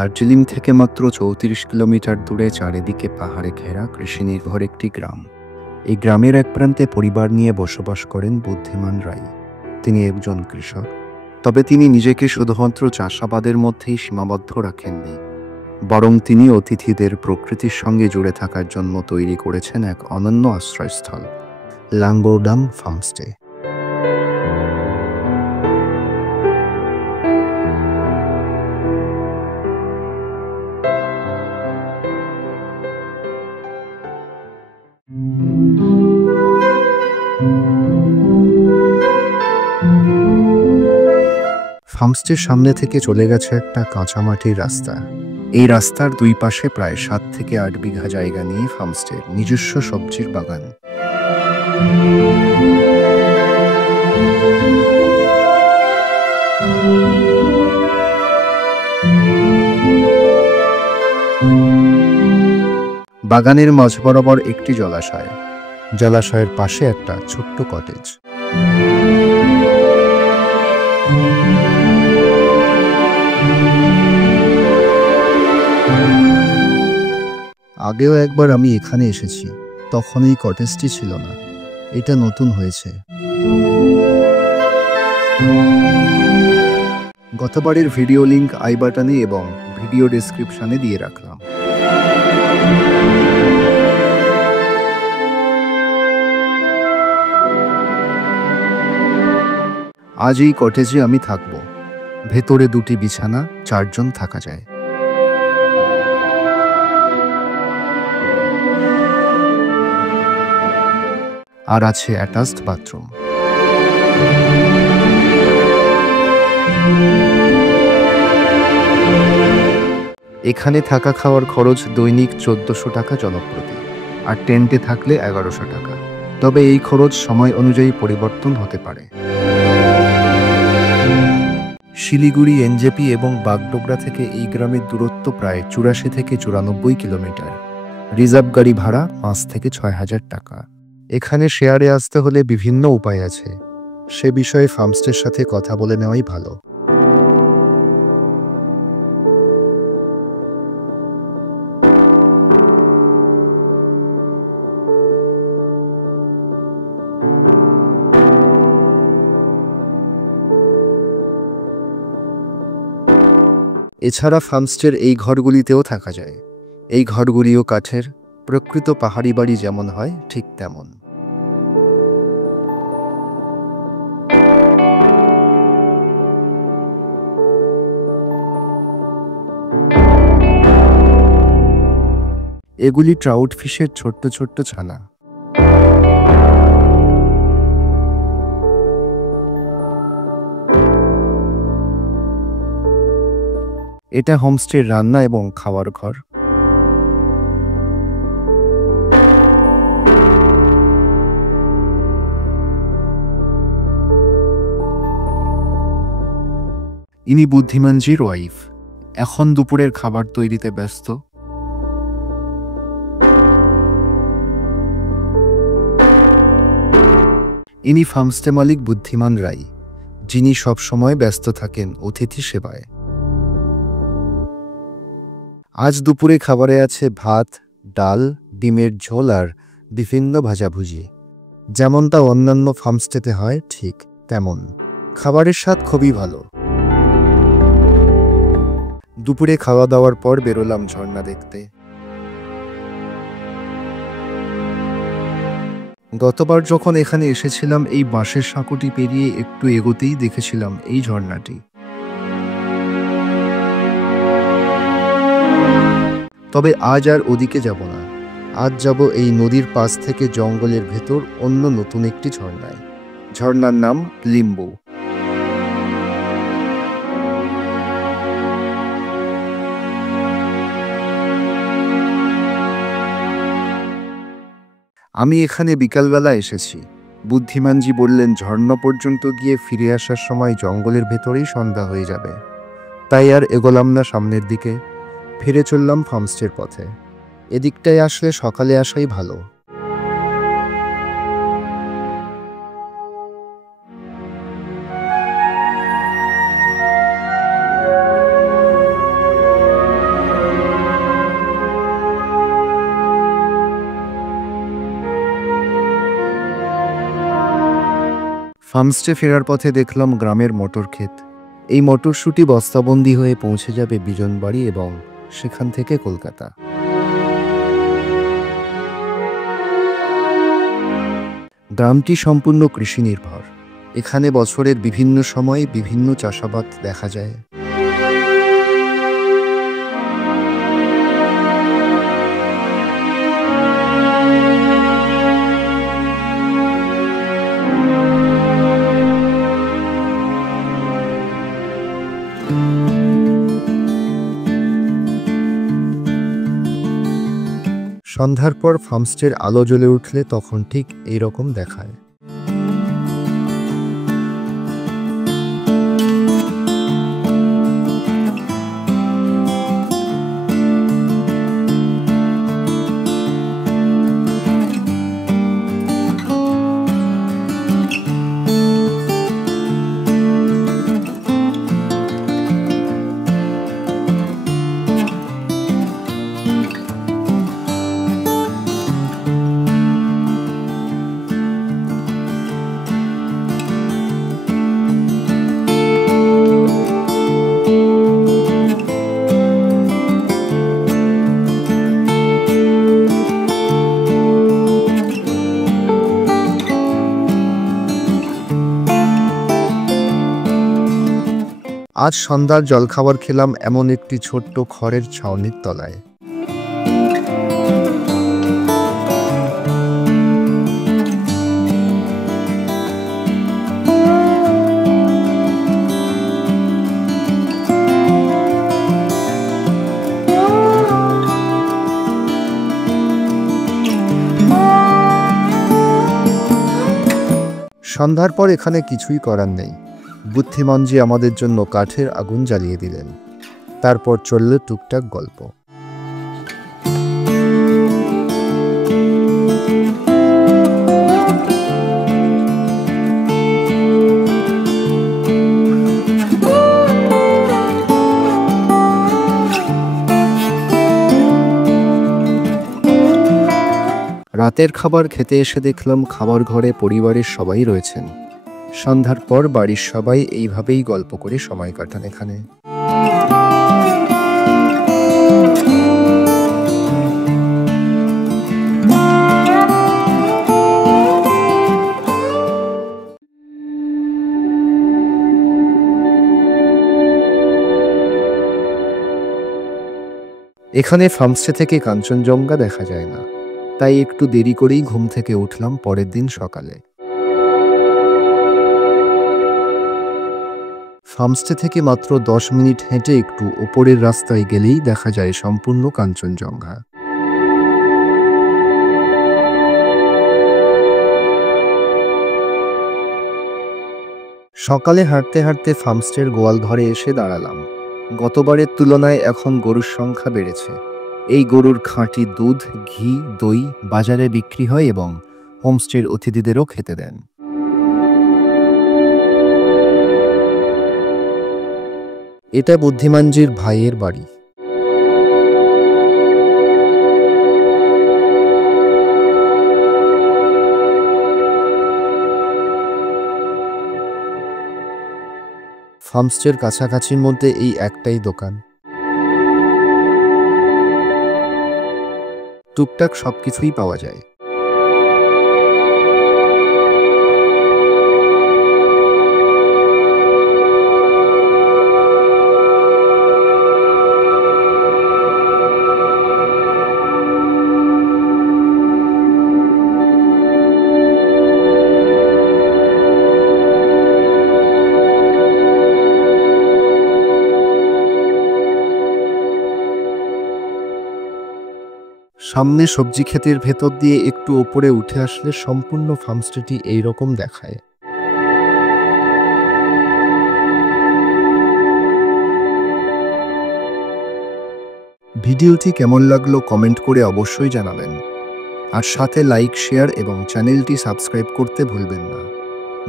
দার্জিলিং থেকে মাত্র ৩৪ কিলোমিটার দূরে চারিদিকে পাহাড়ে ঘেরা কৃষিনির্ভর একটি গ্রাম। এই গ্রামের এক প্রান্তে পরিবার নিয়ে বসবাস করেন বুদ্ধিমান রাই। তিনি একজন কৃষক, তবে তিনি নিজেকে শুধুমাত্র চাষাবাদের মধ্যেই সীমাবদ্ধ রাখেননি, বরং তিনি অতিথিদের প্রকৃতির সঙ্গে জুড়ে থাকার জন্য তৈরি করেছেন এক অনন্য আশ্রয়স্থল, লাংবোর্ডাম ফার্মস্টে। ফার্মস্টের সামনে থেকে চলে গেছে একটা কাঁচামাটির রাস্তা। এই রাস্তার দুই পাশে প্রায় ৭ থেকে ৮ বিঘা জায়গা নিয়ে ফার্মস্টের নিজস্ব সবজির বাগান। বাগানের মাঝ বরাবর একটি জলাশয়, জলাশয়ের পাশে একটা ছোট্ট কটেজ। আগেও একবার আমি এখানে এসেছি, তখন এই কটেজটি ছিল না। এটা নতুন হয়েছে। গতবারের ভিডিও লিংক আই বাটনে এবং ভিডিও ডেসক্রিপশনে দিয়ে রাখলাম। আজ এই কটেজে আমি থাকব। ভেতরে 2টি বিছানা, 4 জন থাকা যায়। আর আছে অ্যাটাচড বাথরুম। এখানে থাকা খাওয়ার খরচ দৈনিক ১৪০০ টাকা জনপ্রতি, আর টেন্টে থাকলে ১১০০ টাকা। তবে এই খরচ সময় অনুযায়ী পরিবর্তন হতে পারে। শিলিগুড়ি, এনজেপি এবং বাগডোগরা থেকে এই গ্রামের দূরত্ব প্রায় ৮৪ থেকে ৯৪ কিলোমিটার। রিজার্ভ গাড়ি ভাড়া ৫ থেকে ৬,০০০ টাকা। এখানে শেয়ারে আসতে হলে বিভিন্ন উপায় আছে, সে বিষয়ে ফার্মস্টের সাথে কথা বলে নেওয়াই ভালো। এছাড়া ফার্মস্টের এই ঘরগুলিতেও থাকা যায়। এই ঘরগুলিও কাঠের, প্রকৃত পাহাড়ি বাড়ি যেমন হয় ঠিক তেমন। এগুলি ট্রাউট ফিশের ছোট্ট ছোট্ট ছানা। এটা হোমস্টের রান্না এবং খাওয়ার ঘর। ইনি বুদ্ধিমানজির ওয়াইফ, এখন দুপুরের খাবার তৈরিতে ব্যস্ত। ইনি ফার্মস্টে মালিক বুদ্ধিমান রাই, যিনি সবসময় ব্যস্ত থাকেন অতিথি সেবায়। আজ দুপুরে খাবারে আছে ভাত, ডাল, ডিমের ঝোল আর বিভিন্ন ভাজাভুজি। যেমনটা অন্যান্য ফার্মস্টেতে হয় ঠিক তেমন। খাবারের স্বাদ খুবই ভালো। দুপুরে খাওয়া দাওয়ার পর বেরোলাম ঝর্ণা দেখতে। গতবার যখন এখানে এসেছিলাম, এই বাঁশের সাঁকোটি পেরিয়ে একটু এগোতেই দেখেছিলাম এই ঝর্ণাটি। তবে আজ আর ওদিকে যাব না। আজ যাব এই নদীর পাশ থেকে জঙ্গলের ভেতর অন্য নতুন একটি ঝর্ণায়। ঝর্ণার নাম লিম্বু। আমি এখানে বিকালবেলা এসেছি। বুদ্ধিমানজি বললেন ঝর্ণা পর্যন্ত গিয়ে ফিরে আসার সময় জঙ্গলের ভেতরেই সন্ধ্যা হয়ে যাবে। তাই আর এগোলাম না সামনের দিকে, ফিরে চললাম ফার্মস্টের পথে। এদিকটায় আসলে সকালে আসাই ভালো। ফার্মস্টে ফেরার পথে দেখলাম গ্রামের মটর ক্ষেত। এই মটরশুঁটি বস্তাবন্দি হয়ে পৌঁছে যাবে বিজনবাড়ি এবং সেখান থেকে কলকাতা। গ্রামটি সম্পূর্ণ কৃষি নির্ভর। এখানে বছরের বিভিন্ন সময়ে বিভিন্ন চাষাবাদ দেখা যায়। সন্ধ্যার পর ফার্মস্টের আলো জ্বলে উঠলে তখন ঠিক এইরকম দেখায়। আজ সন্ধ্যার জলখাবার খেলাম এমন একটি ছোট্ট খড়ের ছাউনির তলায়। সন্ধ্যার পর এখানে কিছুই করার নেই। বুদ্ধিমানজি আমাদের জন্য কাঠের আগুন জ্বালিয়ে দিলেন। তারপর চলল টুকটাক গল্প। রাতের খাবার খেতে এসে দেখলাম খাবার ঘরে পরিবারের সবাই রয়েছেন। সন্ধ্যার পর বাড়ির সবাই এইভাবেই গল্প করে সময় কাটান এখানে। এখানে ফার্মস্টে থেকে কাঞ্চনজঙ্ঘা দেখা যায় না, তাই একটু দেরি করেই ঘুম থেকে উঠলাম পরের দিন সকালে। ফার্মস্টে থেকে মাত্র 10 মিনিট হেঁটে একটু ওপরের রাস্তায় গেলেই দেখা যায় সম্পূর্ণ কাঞ্চনজঙ্ঘা। সকালে হাঁটতে হাঁটতে ফার্মস্টের গোয়ালঘরে এসে দাঁড়ালাম। গতবারের তুলনায় এখন গরুর সংখ্যা বেড়েছে। এই গরুর খাঁটি দুধ, ঘি, দই বাজারে বিক্রি হয় এবং হোমস্টের অতিথিদেরও খেতে দেন। এটা বুদ্ধিমানজির ভাইয়ের বাড়ি। ফার্মস্টের কাছাকাছির মধ্যে এই একটাই দোকান। টুকটাক সবকিছুই পাওয়া যায়। সামনে সবজি ক্ষেতের ভেতর দিয়ে একটু ওপরে উঠে আসলে সম্পূর্ণ ফার্মস্টেটি এইরকম দেখায়। ভিডিওটি কেমন লাগলো কমেন্ট করে অবশ্যই জানাবেন, আর সাথে লাইক, শেয়ার এবং চ্যানেলটি সাবস্ক্রাইব করতে ভুলবেন না।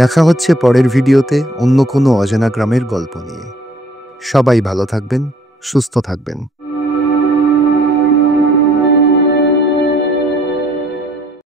দেখা হচ্ছে পরের ভিডিওতে অন্য কোনো অজানা গ্রামের গল্প নিয়ে। সবাই ভালো থাকবেন, সুস্থ থাকবেন।